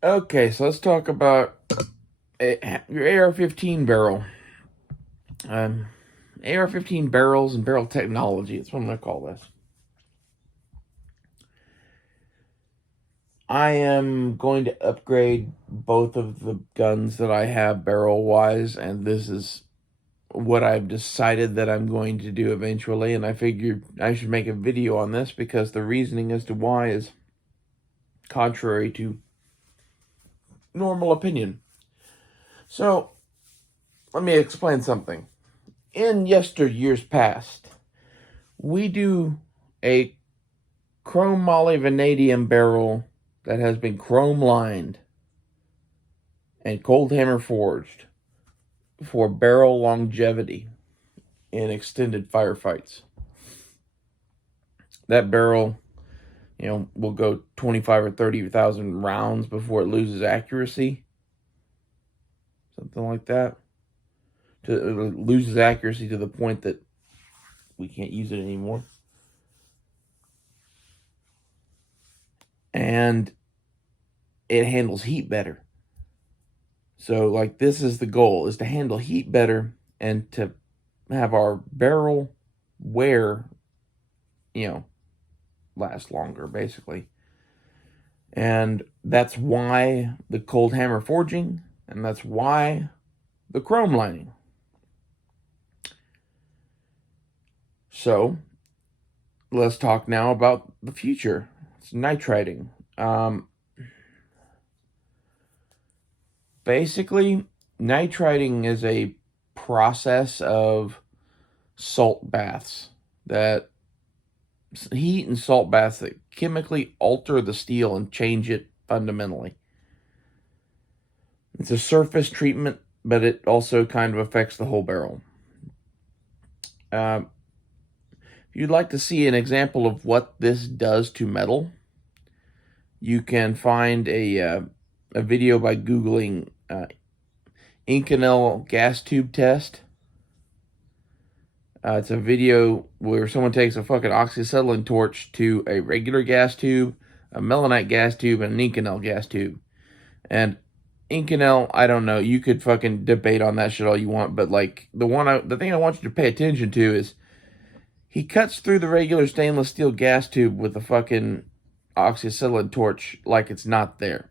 Okay, so let's talk about your AR-15 barrel. Um, AR-15 barrels and barrel technology. That's what I'm going to call this. I am going to upgrade both of the guns that I have barrel-wise, and this is what I've decided that I'm going to do eventually, and I figured I should make a video on this because the reasoning as to why is contrary to normal opinion. So, let me explain something. In yesteryears past, we do a chrome molybdenum barrel that has been chrome lined and cold hammer forged for barrel longevity in extended firefights. That barrel, will go 25 or 30,000 rounds before it loses accuracy. Something like that. It loses accuracy to the point that we can't use it anymore. And it handles heat better. So, like, this is the goal, is to handle heat better and to have our barrel wear, last longer, basically. And that's why the cold hammer forging, and that's why the chrome lining. So, let's talk now about the future. It's nitriding. Basically, nitriding is a process of salt baths that heat and salt baths that chemically alter the steel and change it fundamentally. It's a surface treatment, but it also kind of affects the whole barrel. If you'd like to see an example of what this does to metal, you can find a video by Googling Inconel gas tube test. It's a video where someone takes a fucking oxyacetylene torch to a regular gas tube, a melanite gas tube, and an Inconel gas tube. And Inconel, I don't know. You could fucking debate on that shit all you want, but like the thing I want you to pay attention to is he cuts through the regular stainless steel gas tube with a fucking oxyacetylene torch like it's not there.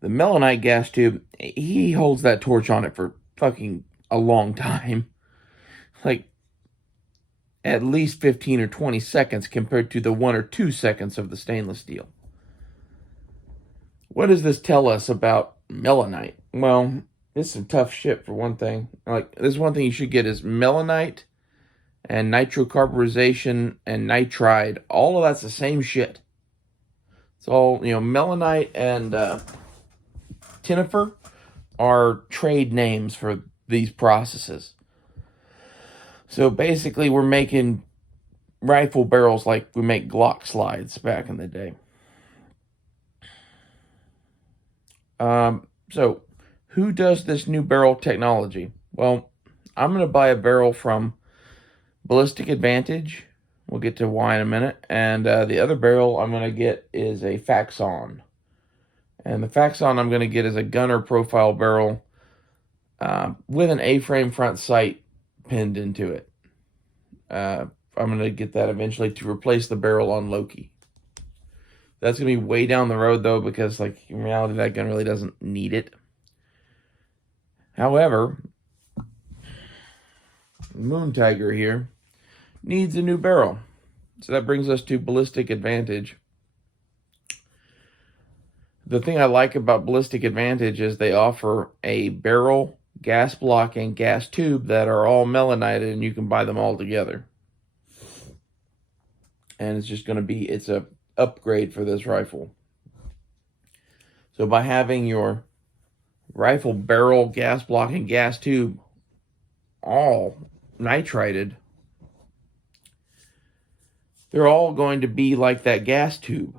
The melanite gas tube, he holds that torch on it for fucking a long time. Like at least 15 or 20 seconds compared to the 1 or 2 seconds of the stainless steel. What does this tell us about melanite? Well, this is some tough shit for one thing. Like, this one thing you should get is melanite and nitrocarburization and nitride. All of that's the same shit. It's all, melanite and tinifer are trade names for these processes. So basically, we're making rifle barrels like we make Glock slides back in the day. So, who does this new barrel technology? Well, I'm going to buy a barrel from Ballistic Advantage. We'll get to why in a minute. And the other barrel I'm going to get is a Faxon. And the Faxon I'm going to get is a gunner profile barrel with an A-frame front sight pinned into it. I'm going to get that eventually to replace the barrel on Loki. That's going to be way down the road, though, because, like, in reality, that gun really doesn't need it. However, Moon Tiger here needs a new barrel. So that brings us to Ballistic Advantage. The thing I like about Ballistic Advantage is they offer a barrel, gas block, and gas tube that are all melanited, and you can buy them all together. And it's just going to be, it's a upgrade for this rifle. So by having your rifle barrel, gas block, and gas tube all nitrided, they're all going to be like that gas tube.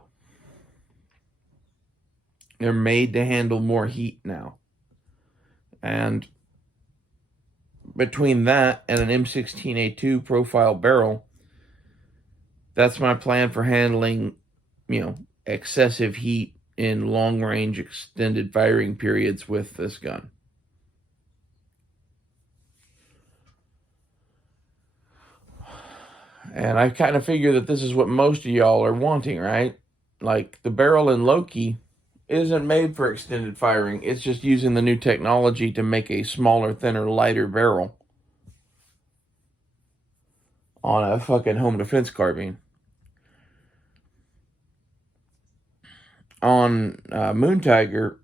They're made to handle more heat now. And between that and an M16A2 profile barrel, that's my plan for handling, excessive heat in long-range extended firing periods with this gun. And I kind of figure that this is what most of y'all are wanting, right? Like, the barrel in Loki isn't made for extended firing. It's just using the new technology to make a smaller, thinner, lighter barrel on a fucking home defense carbine. On Moon Tiger,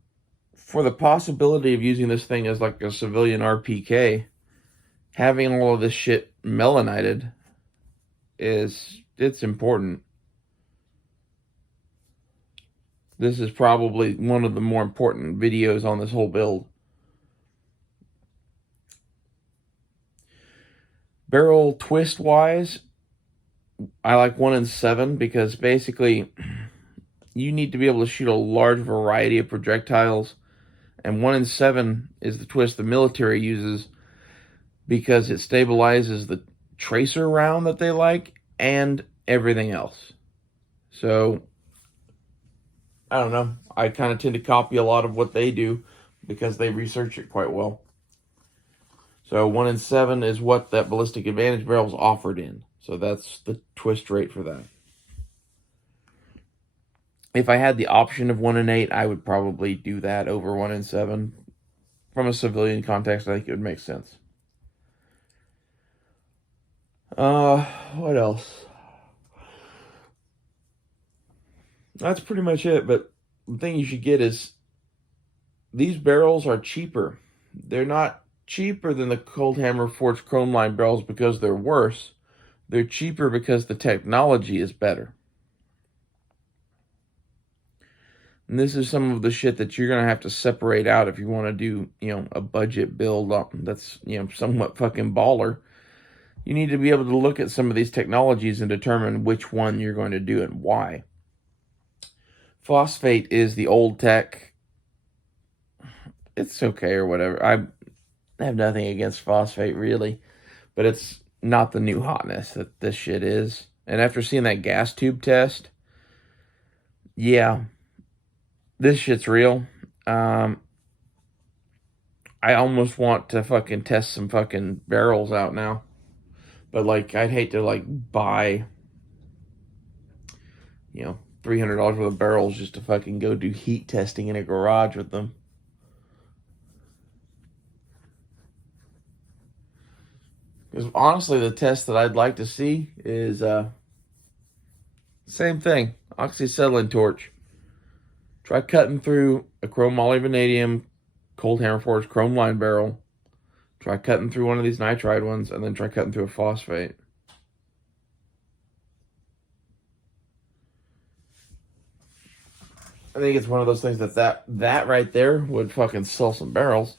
for the possibility of using this thing as like a civilian RPK, having all of this shit melanited it's important. This is probably one of the more important videos on this whole build. Barrel twist wise, I like 1 in 7 because basically you need to be able to shoot a large variety of projectiles, and 1 in 7 is the twist the military uses because it stabilizes the tracer round that they like and everything else. So I don't know, I kind of tend to copy a lot of what they do because they research it quite well. So 1 in 7 is what that ballistic advantage barrel is offered in. So that's the twist rate for that. If I had the option of 1 in 8, I would probably do that over 1 in 7. From a civilian context, I think it would make sense. What else? That's pretty much it, but the thing you should get is these barrels are cheaper. They're not cheaper than the Cold Hammer Forged Chrome Line barrels because they're worse. They're cheaper because the technology is better. And this is some of the shit that you're going to have to separate out if you want to do, a budget build that's, somewhat fucking baller. You need to be able to look at some of these technologies and determine which one you're going to do and why. Phosphate is the old tech. It's okay or whatever. I have nothing against phosphate, really. But it's not the new hotness that this shit is. And after seeing that gas tube test, yeah, this shit's real. I almost want to fucking test some fucking barrels out now. But, like, I'd hate to, like, buy, $300 worth of barrels just to fucking go do heat testing in a garage with them. Because, honestly, the test that I'd like to see is, same thing. Oxyacetylene torch. Try cutting through a chrome moly vanadium Cold Hammer Forged Chrome Line barrel. Try cutting through one of these nitride ones, and then try cutting through a phosphate. I think it's one of those things that right there would fucking sell some barrels.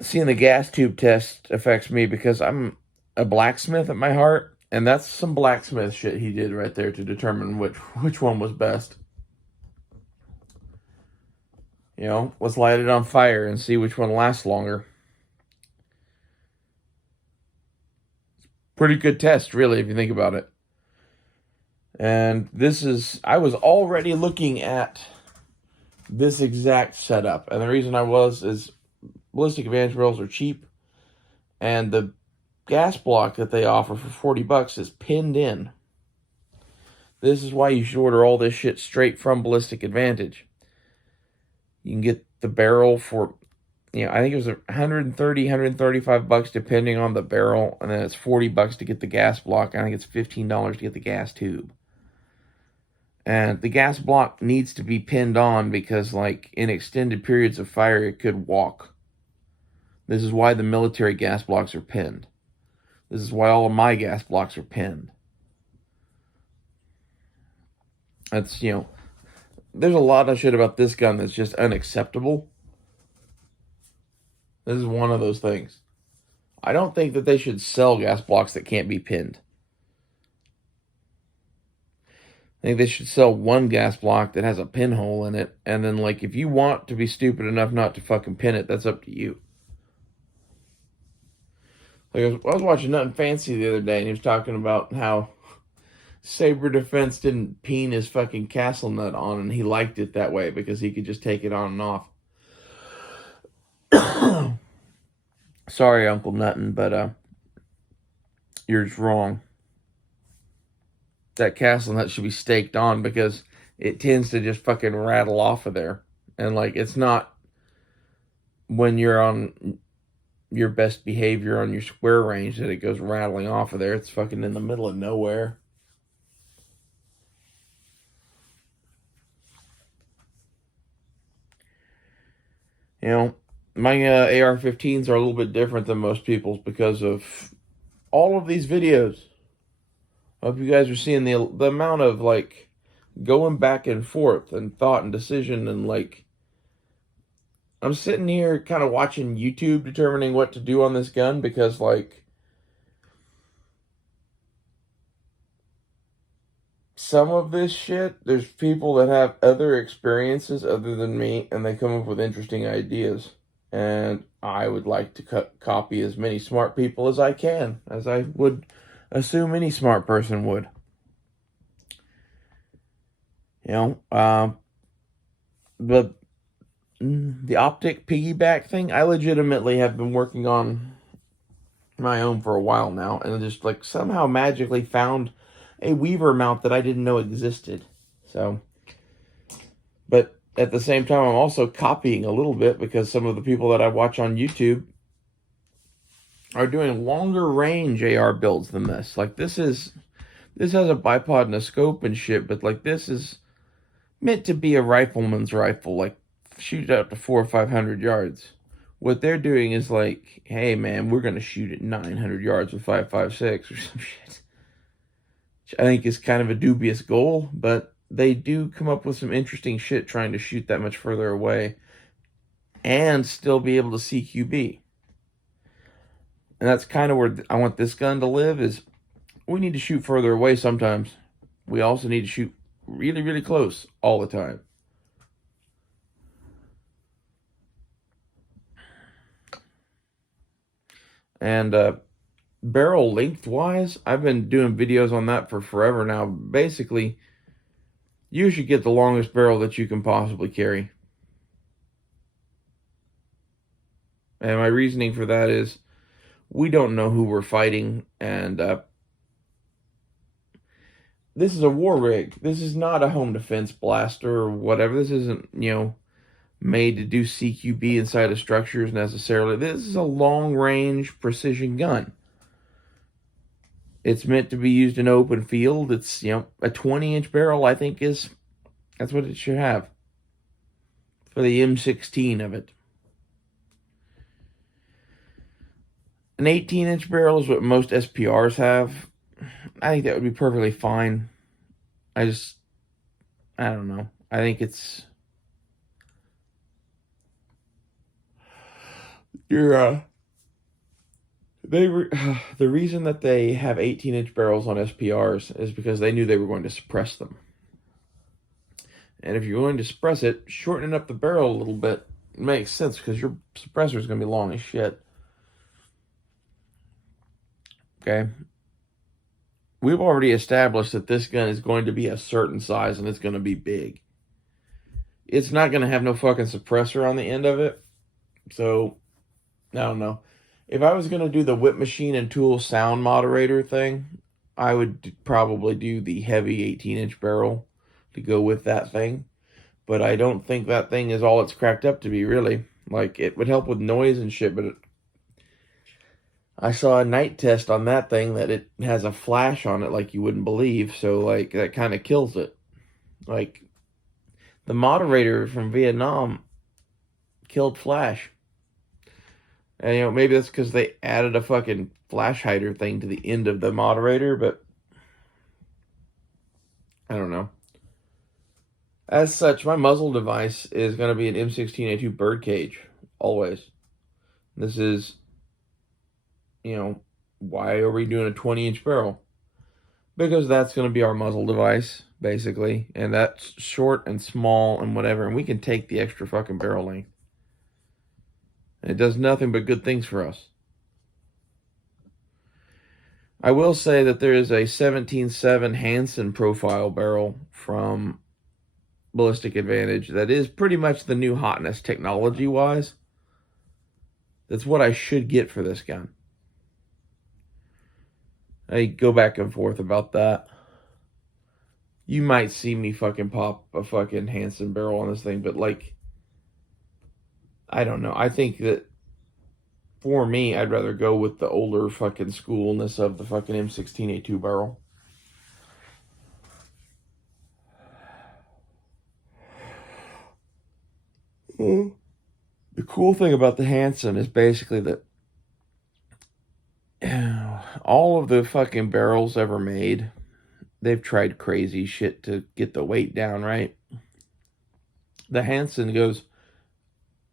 Seeing the gas tube test affects me because I'm a blacksmith at my heart, and that's some blacksmith shit he did right there to determine which one was best. Let's light it on fire and see which one lasts longer. Pretty good test, really, if you think about it. And I was already looking at this exact setup. And the reason I was is ballistic advantage barrels are cheap. And the gas block that they offer for $40 is pinned in. This is why you should order all this shit straight from Ballistic Advantage. You can get the barrel for, I think it was $130, $135 depending on the barrel. And then it's $40 to get the gas block. I think it's $15 to get the gas tube. And the gas block needs to be pinned on because, like, in extended periods of fire, it could walk. This is why the military gas blocks are pinned. This is why all of my gas blocks are pinned. That's, there's a lot of shit about this gun that's just unacceptable. This is one of those things. I don't think that they should sell gas blocks that can't be pinned. I think they should sell one gas block that has a pinhole in it, and then, like, if you want to be stupid enough not to fucking pin it, that's up to you. Like, I was watching Nothing Fancy the other day, and he was talking about how Saber Defense didn't peen his fucking castle nut on, and he liked it that way because he could just take it on and off. Sorry, Uncle Nuttin, but you're just wrong. That castle nut should be staked on because it tends to just fucking rattle off of there. And like, it's not when you're on your best behavior on your square range that it goes rattling off of there. It's fucking in the middle of nowhere. You know, my AR-15s are a little bit different than most people's because of all of these videos. I hope you guys are seeing the amount of, like, going back and forth and thought and decision, and, like, I'm sitting here kind of watching YouTube determining what to do on this gun because, like, some of this shit, there's people that have other experiences other than me, and they come up with interesting ideas. And I would like to copy as many smart people as I can, as I would assume any smart person would. You know, the optic piggyback thing, I legitimately have been working on my own for a while now, and I just like somehow magically found a Weaver mount that I didn't know existed. So, but at the same time, I'm also copying a little bit because some of the people that I watch on YouTube are doing longer range AR builds than this. Like this has a bipod and a scope and shit, but like this is meant to be a rifleman's rifle, like shoot out to 400 or 500 yards. What they're doing is like, hey man, we're gonna shoot at 900 yards with 5.56 or some shit. Which I think is kind of a dubious goal, but they do come up with some interesting shit trying to shoot that much further away and still be able to see QB. And that's kind of where I want this gun to live, is we need to shoot further away sometimes. We also need to shoot really, really close all the time. And barrel lengthwise, I've been doing videos on that for forever now. Basically, you should get the longest barrel that you can possibly carry. And my reasoning for that is we don't know who we're fighting, and this is a war rig. This is not a home defense blaster or whatever. This isn't, you know, made to do CQB inside of structures necessarily. This is a long-range precision gun. It's meant to be used in open field. It's, you know, a 20-inch barrel, I think, that's what it should have for the M16 of it. An 18-inch barrel is what most SPRs have. I think that would be perfectly fine. I don't know. I think it's the reason that they have 18-inch barrels on SPRs is because they knew they were going to suppress them. And if you're going to suppress it, shortening up the barrel a little bit makes sense because your suppressor is going to be long as shit. Okay? We've already established that this gun is going to be a certain size and it's going to be big. It's not going to have no fucking suppressor on the end of it. So, I don't know. If I was going to do the whip machine and tool sound moderator thing, I would probably do the heavy 18-inch barrel to go with that thing. But I don't think that thing is all it's cracked up to be, really. Like, it would help with noise and shit, but I saw a night test on that thing that it has a flash on it like you wouldn't believe. So, like, that kind of kills it. Like, the moderator from Vietnam killed flash. And, you know, maybe that's because they added a fucking flash hider thing to the end of the moderator, but I don't know. As such, my muzzle device is going to be an M16A2 birdcage, always. This is, you know, why are we doing a 20-inch barrel? Because that's going to be our muzzle device, basically. And that's short and small and whatever, and we can take the extra fucking barrel length. And it does nothing but good things for us. I will say that there is a 17.7 Hansen profile barrel from Ballistic Advantage that is pretty much the new hotness technology-wise. That's what I should get for this gun. I go back and forth about that. You might see me fucking pop a fucking Hansen barrel on this thing, but like, I don't know. I think that for me, I'd rather go with the older fucking schoolness of the fucking M16A2 barrel. The cool thing about the Hansen is basically that all of the fucking barrels ever made, they've tried crazy shit to get the weight down, right? The Hansen goes,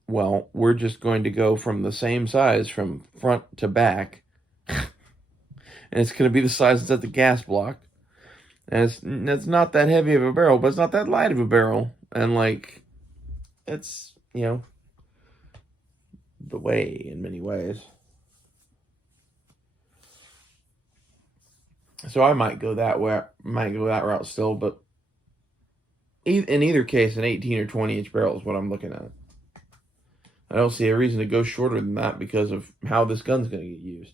well, we're just going to go from the same size from front to back, and it's going to be the size that's at the gas block. And it's not that heavy of a barrel, but it's not that light of a barrel. And like, it's, the way in many ways. So I might go that route still, but in either case, an 18 or 20-inch barrel is what I'm looking at. I don't see a reason to go shorter than that because of how this gun's going to get used.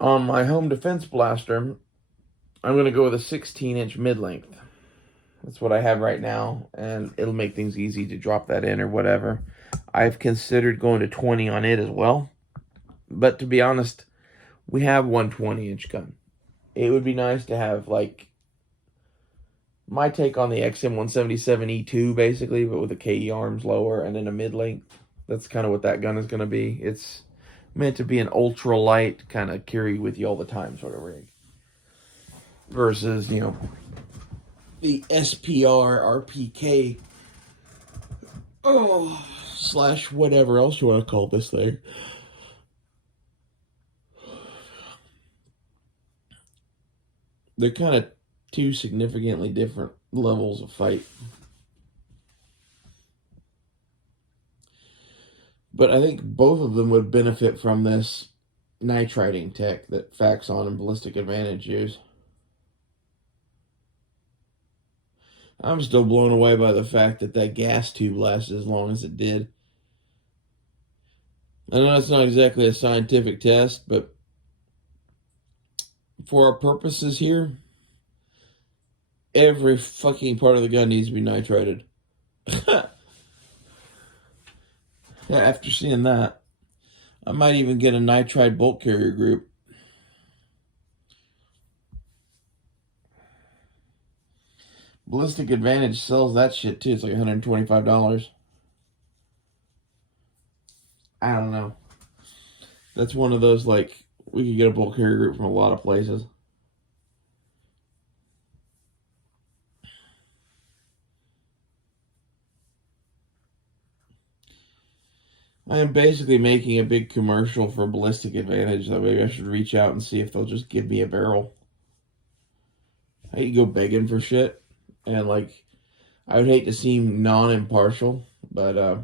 On my home defense blaster, I'm going to go with a 16-inch mid-length. That's what I have right now, and it'll make things easy to drop that in or whatever. I've considered going to 20 on it as well, but to be honest, we have one 20-inch gun. It would be nice to have, like, my take on the XM177E2, basically, but with a KE arms lower and then a mid-length. That's kind of what that gun is going to be. It's meant to be an ultra-light, kind of carry with you all the time sort of rig. Versus, the SPR, RPK, / whatever else you want to call this thing. They're kind of two significantly different levels of fight. But I think both of them would benefit from this nitriding tech that Faxon and Ballistic Advantage use. I'm still blown away by the fact that that gas tube lasted as long as it did. I know it's not exactly a scientific test, but for our purposes here, every fucking part of the gun needs to be nitrided. Yeah, after seeing that, I might even get a nitride bolt carrier group. Ballistic Advantage sells that shit too. It's like $125. I don't know. That's one of those, like, we could get a bolt carrier group from a lot of places. I am basically making a big commercial for Ballistic Advantage, so maybe I should reach out and see if they'll just give me a barrel. I hate to go begging for shit, and like, I would hate to seem non-impartial, but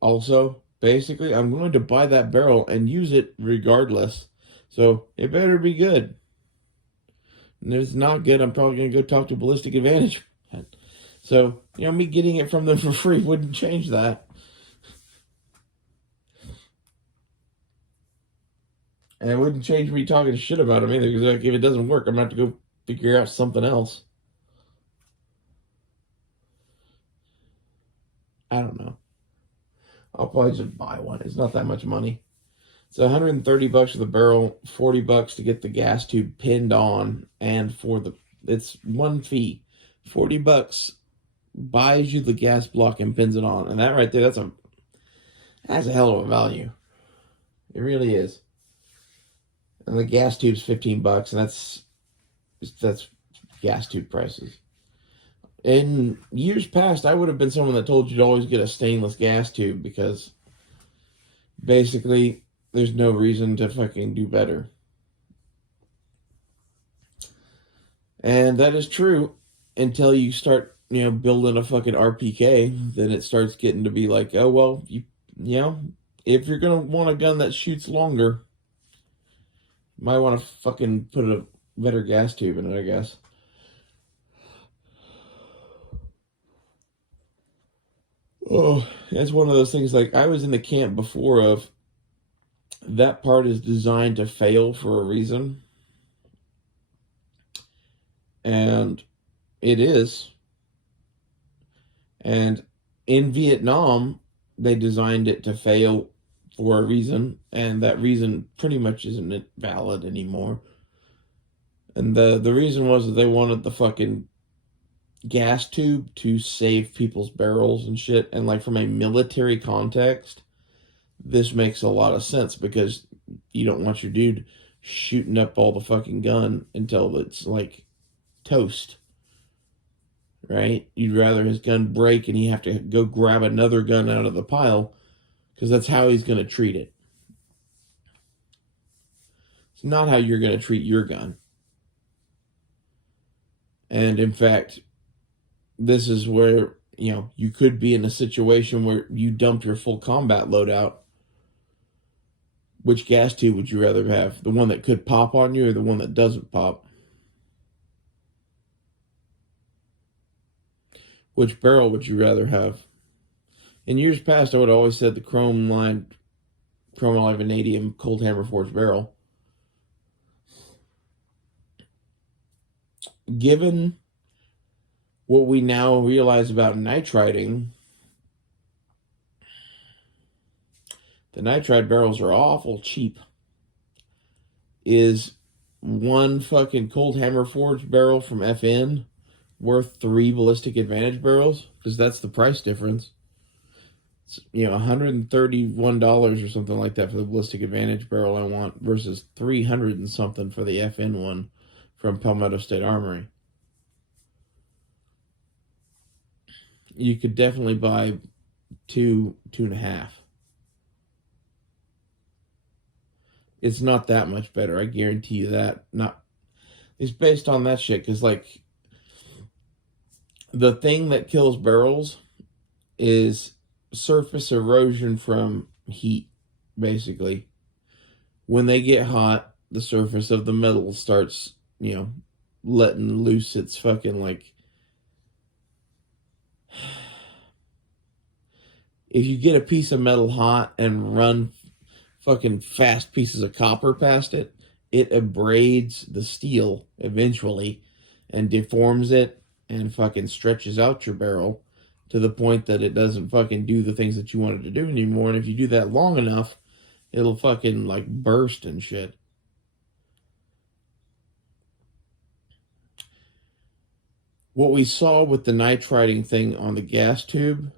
also, basically, I'm going to buy that barrel and use it regardless. So it better be good. And if it's not good, I'm probably going to go talk to Ballistic Advantage. So, me getting it from them for free wouldn't change that. And it wouldn't change me talking shit about them either, because like, if it doesn't work, I'm going to have to go figure out something else. I don't know. I'll probably just buy one. It's not that much money. It's $130 for the barrel, $40 to get the gas tube pinned on, and it's one fee. $40 buys you the gas block and pins it on, and that right there, that's a hell of a value. It really is. And the gas tube's $15, and that's gas tube prices. In years past, I would have been someone that told you to always get a stainless gas tube because basically there's no reason to fucking do better. And that is true until you start, building a fucking RPK. Then it starts getting to be like, oh, well, you know, if you're going to want a gun that shoots longer, you might want to fucking put a better gas tube in it, I guess. Oh, that's one of those things. Like, I was in the camp before of that part is designed to fail for a reason. And it is. And in Vietnam, they designed it to fail for a reason, and that reason pretty much isn't valid anymore. And the reason was that they wanted the fucking gas tube to save people's barrels and shit. And like from a military context, this makes a lot of sense because you don't want your dude shooting up all the fucking gun until it's like toast. Right? You'd rather his gun break and he have to go grab another gun out of the pile because that's how he's going to treat it. It's not how you're going to treat your gun. And in fact, this is where, you know, you could be in a situation where you dump your full combat loadout. Which gas tube would you rather have? The one that could pop on you or the one that doesn't pop? Which barrel would you rather have? In years past, I would have always said the chrome vanadium cold hammer forged barrel. Given what we now realize about nitriding, the nitride barrels are awful cheap. Is one fucking cold hammer forged barrel from FN worth 3 ballistic advantage barrels? Because that's the price difference. It's, you know, $131 or something like that for the ballistic advantage barrel I want versus 300 and something for the FN one from Palmetto State Armory. You could definitely buy 2.5. It's not that much better, I guarantee you that. Not, it's based on that shit, because like the thing that kills barrels is surface erosion from heat, basically. When they get hot, the surface of the metal starts, you know, letting loose its fucking like... If you get a piece of metal hot and run fucking fast pieces of copper past it, it abrades the steel eventually and deforms it and fucking stretches out your barrel to the point that it doesn't fucking do the things that you want it to do anymore. And if you do that long enough, it'll fucking like burst and shit. What we saw with the nitriding thing on the gas tube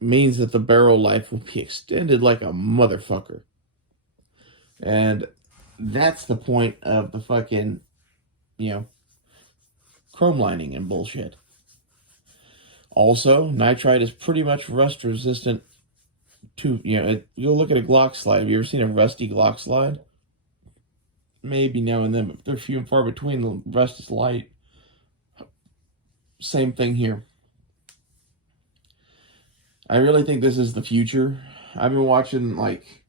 means that the barrel life will be extended like a motherfucker. And that's the point of the fucking, you know, chrome lining and bullshit. Also, nitride is pretty much rust resistant to, you know, you'll look at a Glock slide. Have you ever seen a rusty Glock slide? Maybe now and then, but they're few and far between. The rust is light. Same thing here. I really think this is the future. I've been watching, like,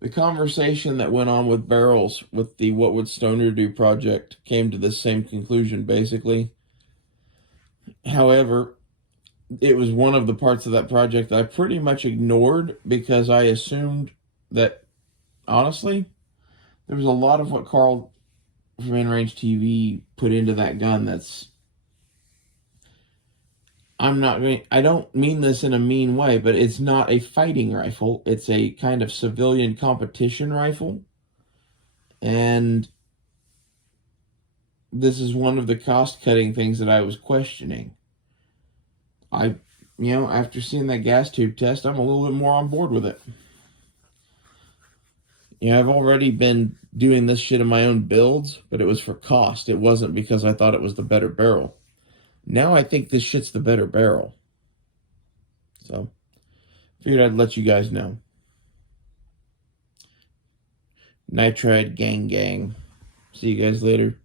the conversation that went on with barrels with the What Would Stoner Do project came to the same conclusion, basically. However, it was one of the parts of that project that I pretty much ignored because I assumed that, honestly, there was a lot of what Carl from InRange TV put into that gun that's... I don't mean this in a mean way, but it's not a fighting rifle. It's a kind of civilian competition rifle. And this is one of the cost-cutting things that I was questioning. You know, after seeing that gas tube test, I'm a little bit more on board with it. You know, I've already been doing this shit in my own builds, but it was for cost. It wasn't because I thought it was the better barrel. Now I think this shit's the better barrel. So, figured I'd let you guys know. Nitride gang gang. See you guys later.